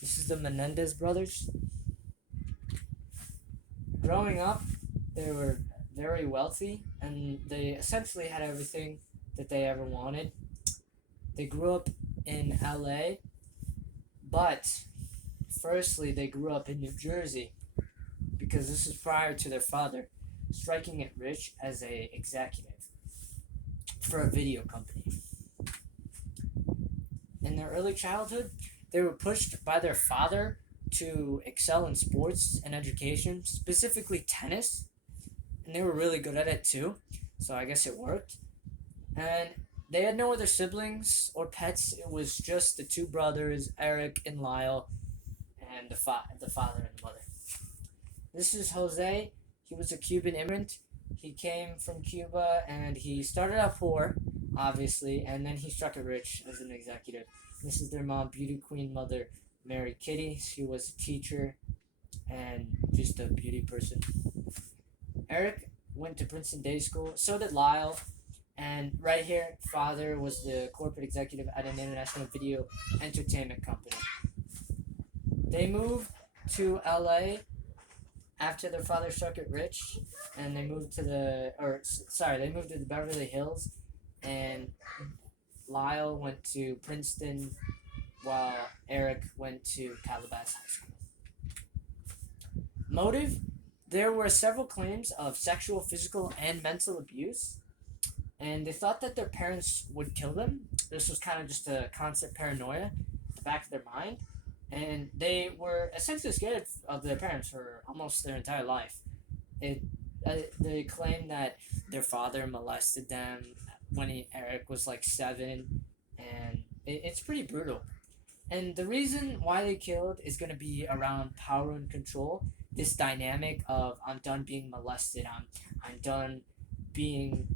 This is the Menendez brothers. Growing up, they were very wealthy and they essentially had everything that they ever wanted. They grew up in LA, but firstly, they grew up in New Jersey because this is prior to their father striking it rich as a executive for a video company. In their early childhood, they were pushed by their father to excel in sports and education, specifically tennis, and they were really good at it too. So I guess it worked. And they had no other siblings or pets. It was just the two brothers, Eric and Lyle, and the father and the mother. This is Jose. He was a Cuban immigrant. He came from Cuba and he started out poor, obviously, and then he struck it rich as an executive. This is their mom, beauty queen mother, Mary Kitty. She was a teacher and just a beauty person. Eric went to Princeton Day School. So did Lyle. And right here, father was the corporate executive at an international video entertainment company. They moved to LA after their father struck it rich, and they moved to they moved to the Beverly Hills, and Lyle went to Princeton while Eric went to Calabasas High School. Motive: there were several claims of sexual, physical, and mental abuse, and they thought that their parents would kill them. This was kind of just a constant paranoia at the back of their mind, and they were essentially scared of their parents for almost their entire life. It they claimed that their father molested them when Eric was like 7, and it's pretty brutal. And the reason why they killed is going to be around power and control. This dynamic of I'm done being molested. I'm done being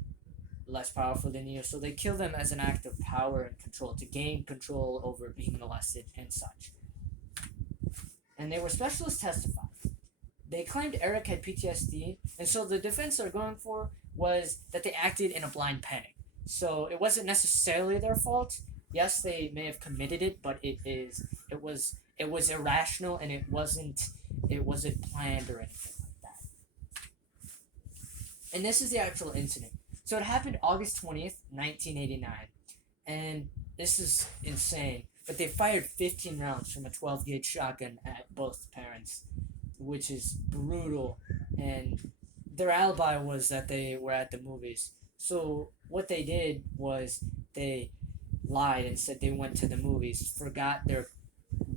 less powerful than you. So they kill them as an act of power and control to gain control over being molested and such. And they were specialists testified. They claimed Eric had PTSD, and so the defense they're going for was that they acted in a blind panic. So it wasn't necessarily their fault. Yes, they may have committed it, but it was irrational and it wasn't planned or anything like that. And this is the actual incident. So it happened August 20th, 1989. And this is insane. But they fired 15 rounds from a 12 gauge shotgun at both parents, which is brutal. And their alibi was that they were at the movies. So what they did was they lied and said they went to the movies, forgot their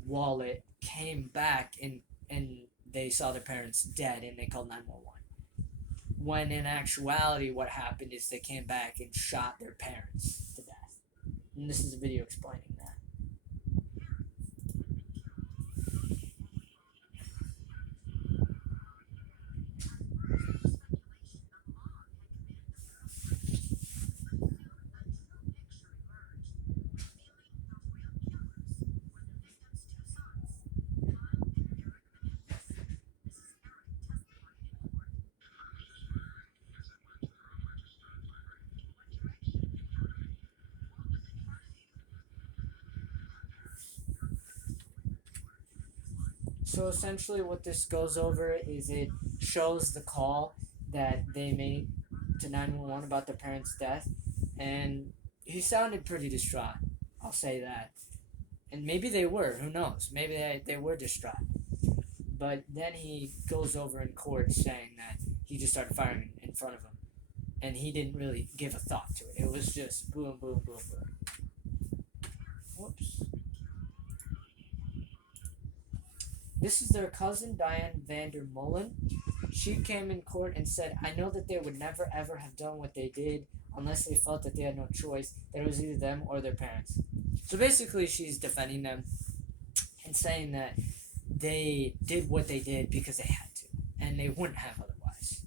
wallet, came back, and they saw their parents dead and they called 911. When in actuality, what happened is they came back and shot their parents to death. And this is a video explaining that. So essentially, what this goes over is it shows the call that they made to 911 about their parents' death, and he sounded pretty distraught. I'll say that. And maybe they were, who knows? Maybe they were distraught. But then he goes over in court saying that he just started firing in front of him. And he didn't really give a thought to it. It was just boom, boom, boom, boom. Whoops. This is their cousin, Diane Vandermolen. She came in court and said, I know that they would never ever have done what they did unless they felt that they had no choice, that it was either them or their parents. So basically, she's defending them and saying that they did what they did because they had to, and they wouldn't have otherwise.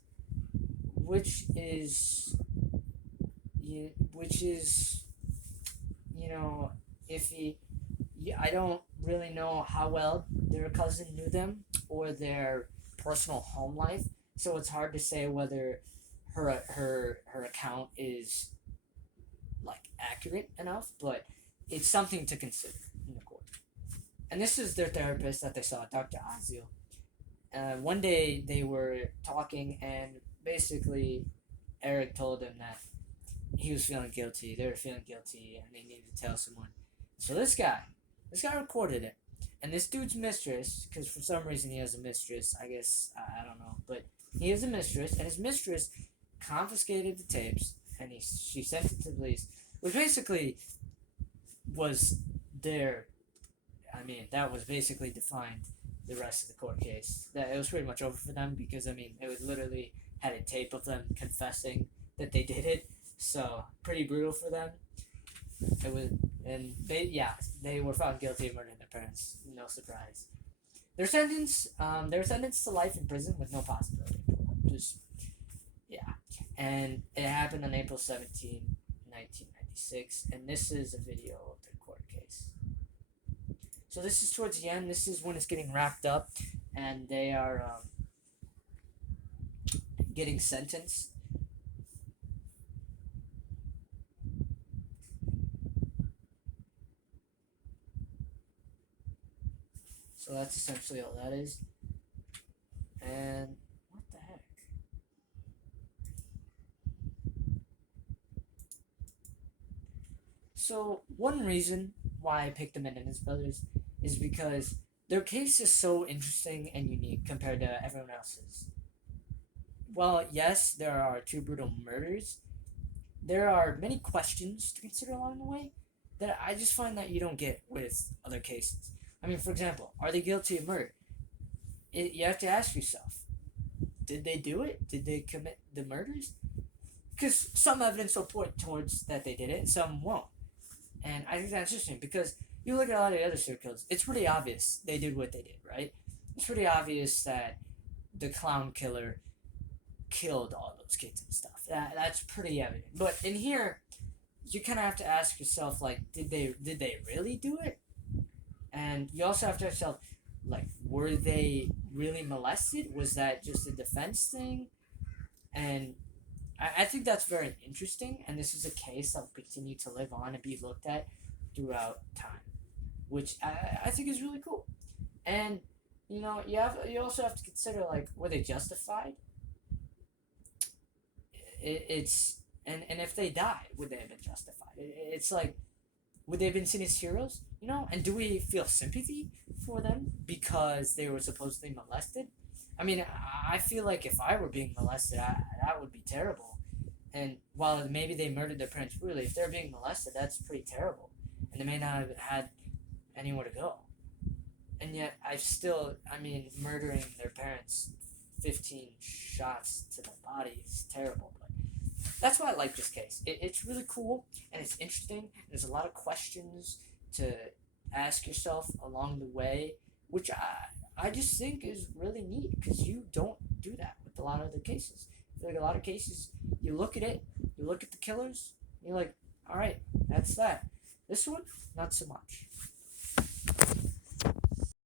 Which is, iffy. Yeah, I don't really know how well their cousin knew them or their personal home life, so it's hard to say whether her account is like accurate enough, but it's something to consider in the court. And this is their therapist that they saw, Dr. Azil. One day they were talking, and basically Eric told him that he was feeling guilty. They were feeling guilty, and they needed to tell someone. So this guy recorded it, and this dude's mistress, because for some reason he has a mistress. I guess I don't know, but he has a mistress, and his mistress confiscated the tapes, and she sent it to the police, which basically was their. I mean, that was basically defined the rest of the court case. That it was pretty much over for them because I mean, it was literally had a tape of them confessing that they did it. So pretty brutal for them. It was, and they were found guilty of murdering their parents. No surprise. They were sentenced to life in prison with no possibility of parole. Just yeah, and it happened on April 17, 1996, and this is a video of the court case. So this is towards the end. This is when it's getting wrapped up, and they are getting sentenced. So that's essentially all that is. And what the heck? So one reason why I picked the Menendez brothers is because their case is so interesting and unique compared to everyone else's. Well, yes, there are two brutal murders. There are many questions to consider along the way that I just find that you don't get with other cases. I mean, for example, are they guilty of murder? You have to ask yourself, did they do it? Did they commit the murders? Because some evidence will point towards that they did it, and some won't. And I think that's interesting because you look at a lot of the other serial killers, it's pretty obvious they did what they did, right? It's pretty obvious that the clown killer killed all those kids and stuff. That's pretty evident. But in here, you kind of have to ask yourself, like, did they really do it? And you also have to ask yourself, like, were they really molested? Was that just a defense thing? And I think that's very interesting, and this is a case that will continue to live on and be looked at throughout time, which I think is really cool. And you also have to consider, like, were they justified? It's and if they died, would they have been justified? It's like, would they have been seen as heroes? And do we feel sympathy for them because they were supposedly molested? I mean, I feel like if I were being molested, that would be terrible. And while maybe they murdered their parents brutally, if they're being molested, that's pretty terrible. And they may not have had anywhere to go. And yet, murdering their parents, 15 shots to the body is terrible. But that's why I like this case. It's really cool, and it's interesting. There's a lot of questions to ask yourself along the way, which I just think is really neat because you don't do that with a lot of the cases. I feel like a lot of cases, you look at it, you look at the killers, you're like, all right, that's that. This one, not so much.